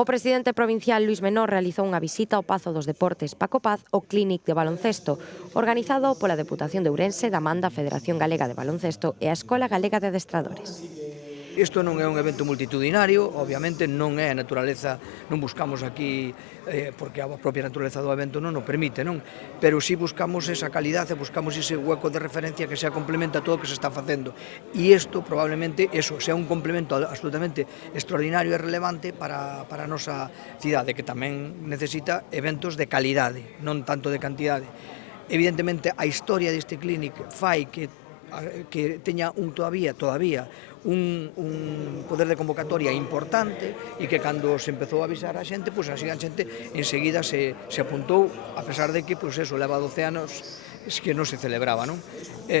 O presidente provincial Luís Menor realizou unha visita ao Pazo dos Deportes Paco Paz ao Clínic de baloncesto, organizado pola Deputación de Ourense, da man da Federación Galega de Baloncesto e a Escola Galega de Adestradores. Isto non é un evento multitudinario, obviamente non é a naturaleza, non buscamos aquí, porque a propia naturaleza do evento non o permite, non? Pero si buscamos esa calidade, buscamos ese hueco de referencia que sea complementa a todo o que se está facendo. E isto probablemente, eso, sea un complemento absolutamente extraordinario e relevante para a nosa cidade, que tamén necesita eventos de calidade, non tanto de cantidade. Evidentemente, a historia deste clínic fai que teña todavía un poder de convocatoria importante e que cando se empezou a avisar a xente, pois a xente enseguida se apuntou, a pesar de que leva 12 anos que non se celebraba, non?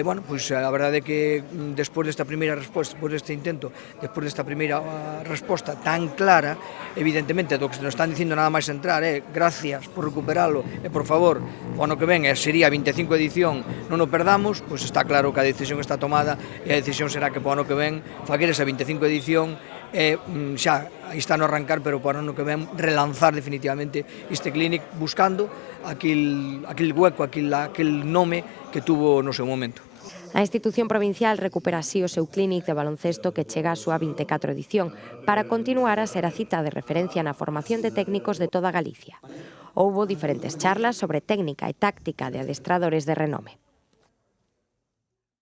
Bueno, pois a verdade é que despois desta primeira resposta, despois deste intento, despois desta primeira resposta tan clara, evidentemente do que se nos están dicindo nada máis entrar gracias por recuperalo e por favor, o ano que ven sería a 25 edición, non o perdamos, pois está claro que a decisión está tomada e a decisión será que po ano que ven facer esa 25 edición xa está no arrancar, pero para o ano que ven relanzar definitivamente este clínic buscando aquel hueco, aquel nome que tuvo no seu momento. A institución provincial recupera así o seu clínic de baloncesto que chega á súa 24 edición para continuar a ser a cita de referencia na formación de técnicos de toda Galicia. Houbo diferentes charlas sobre técnica e táctica de adestradores de renome.